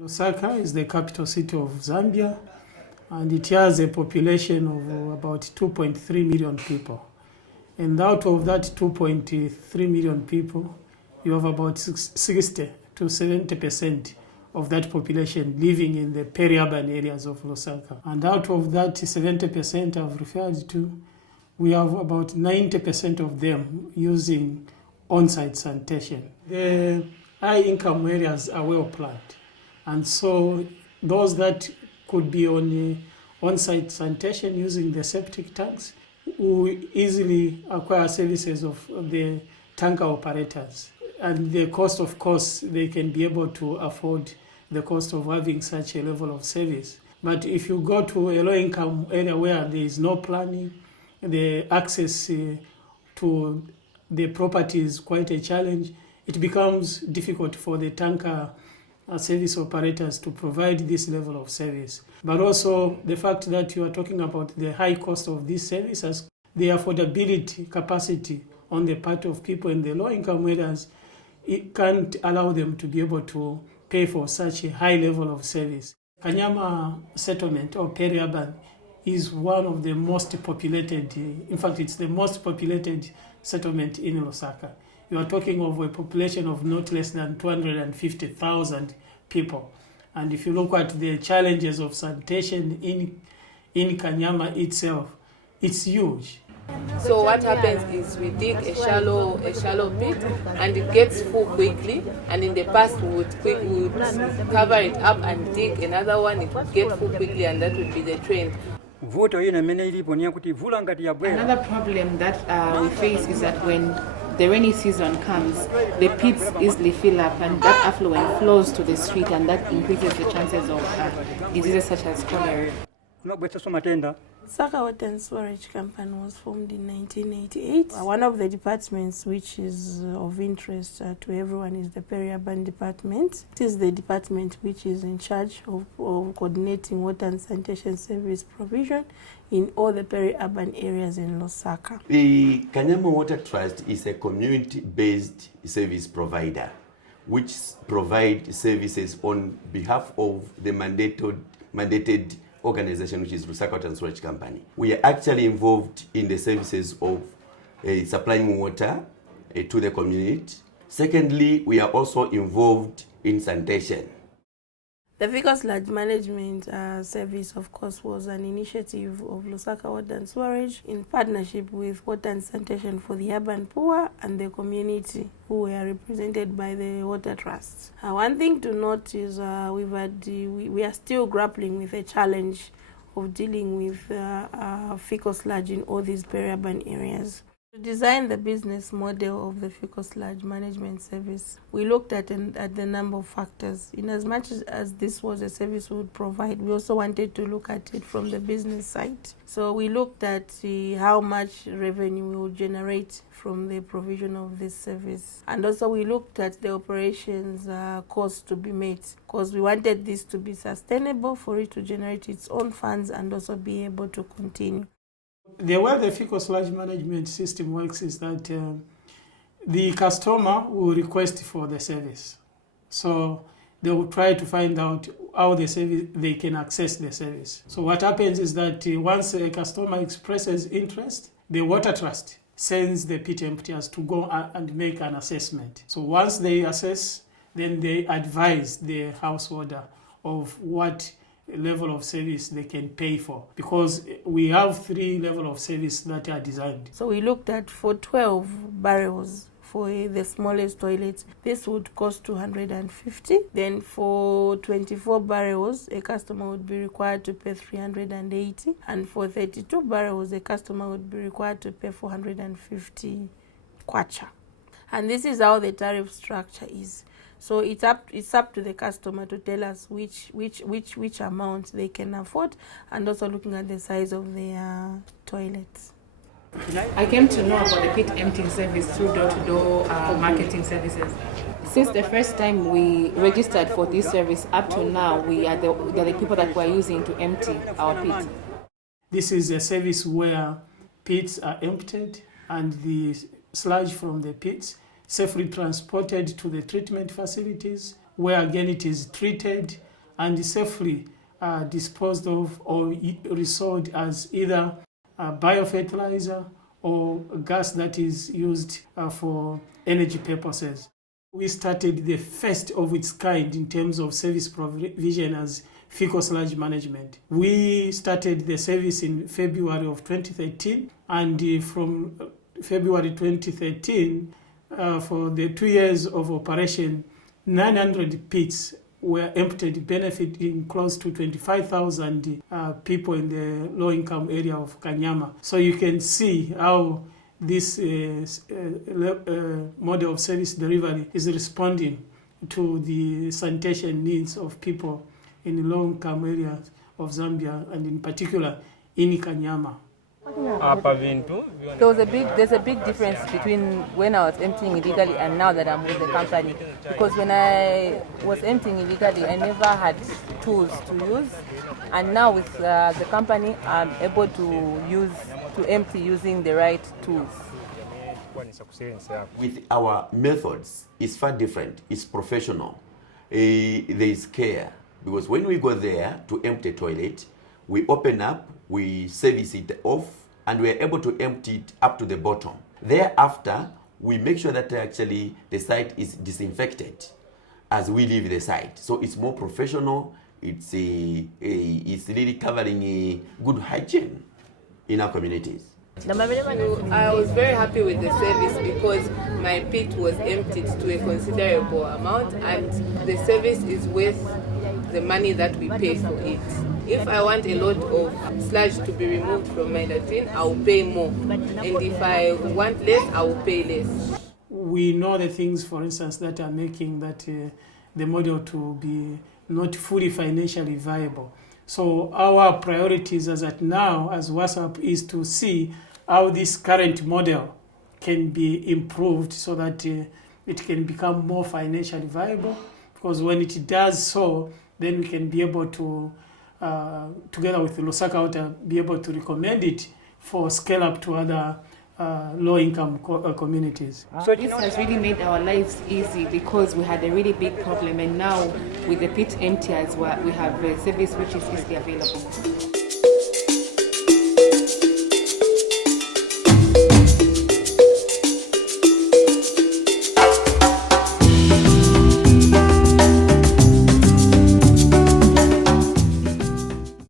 Lusaka is the capital city of Zambia, and it has a population of about 2.3 million people. And out of that 2.3 million people, you have about 60 to 70% of that population living in the peri-urban areas of Lusaka. And out of that 70% I've referred to, we have about 90% of them using onsite sanitation. The high-income areas are well planned. And so those that could be on on-site sanitation using the septic tanks will easily acquire services of the tanker operators. And the cost, of course, they can be able to afford the cost of having such a level of service. But if you go to a low-income area where there is no planning, the access to the property is quite a challenge, it becomes difficult for the tanker service operators to provide this level of service. But also the fact that you are talking about the high cost of these services, the affordability capacity on the part of people in the low-income areas, it can't allow them to be able to pay for such a high level of service. Kanama settlement or peri-urban is one of the most populated, in fact it's the most populated settlement in Lusaka. You are talking of a population of not less than 250,000 people. And if you look at the challenges of sanitation in Kanama itself, it's huge. So what happens is we dig a shallow pit and it gets full quickly, and in the past we would cover it up and dig another one, it would get full quickly, and that would be the trend. Another problem that we face is that when the rainy season comes, the pits easily fill up and that affluent flows to the street, and that increases the chances of diseases such as cholera. Lusaka Water and Storage Company was formed in 1988. One of the departments which is of interest to everyone is the peri-urban department. It is the department which is in charge of coordinating water and sanitation service provision in all the peri-urban areas in Lusaka. The Kanama Water Trust is a community-based service provider which provides services on behalf of the mandated organization, which is Lusaka Water and Sludge Company. We are actually involved in the services of supplying water to the community. Secondly, we are also involved in sanitation. The Sludge management service, of course, was an initiative of Lusaka Water and Storage in partnership with Water and Sanitation for the Urban Poor and the community, who were represented by the Water Trust. One thing to note is we are still grappling with a challenge of dealing with fecal sludge in all these peri-urban areas. To design the business model of the sludge management service, we looked at the number of factors. In as much as this was a service we would provide, we also wanted to look at it from the business side. So we looked at how much revenue we would generate from the provision of this service. And also we looked at the operations costs to be made, because we wanted this to be sustainable, for it to generate its own funds and also be able to continue. The way the fecal sludge management system works is that the customer will request for the service. So they will try to find out how they can access the service. So what happens is that once a customer expresses interest, the Water Trust sends the pit emptiers to go and make an assessment. So once they assess, then they advise the householder of what level of service they can pay for, because we have 3 levels of service that are designed. So we looked at for 12 barrels for the smallest toilets, this would cost 250. Then for 24 barrels, a customer would be required to pay 380. And for 32 barrels, a customer would be required to pay 450 kwacha. And this is how the tariff structure is. So it's up to the customer to tell us which amount they can afford, and also looking at the size of their toilets. I came to know about the pit emptying service through door-to-door marketing services. Since the first time we registered for this service up to now, we are the people that we're using to empty our pits. This is a service where pits are emptied and the sludge from the pits safely transported to the treatment facilities, where again it is treated and safely disposed of or resold as either biofertilizer or gas that is used for energy purposes. We started the first of its kind in terms of service provision as fecal sludge management. We started the service in February of 2013, and from February 2013, for the 2 years of operation, 900 pits were emptied, benefiting close to 25,000 people in the low-income area of Kanama. So you can see how this model of service delivery is responding to the sanitation needs of people in low-income areas of Zambia, and in particular in Kanama. There's a big difference between when I was emptying illegally and now that I'm with the company. Because when I was emptying illegally, I never had tools to use, and now with the company, I'm able to empty using the right tools. With our methods, it's far different. It's professional. There is care, because when we go there to empty a toilet, we open up, we service it off, and we are able to empty it up to the bottom. Thereafter, we make sure that actually the site is disinfected as we leave the site. So it's more professional. It's really covering a good hygiene in our communities. I was very happy with the service because my pit was emptied to a considerable amount, and the service is worth the money that we pay for it. If I want a lot of sludge to be removed from my latrine, I will pay more. And if I want less, I will pay less. We know the things, for instance, that are making that the model to be not fully financially viable. So our priorities as at now, as WhatsApp, is to see how this current model can be improved so that it can become more financially viable. Because when it does so, then we can be able to, together with the Lusaka Water, be able to recommend it for scale up to other low-income communities. So this has really made our lives easy because we had a really big problem, and now with the pit empty as well, we have a service which is easily available.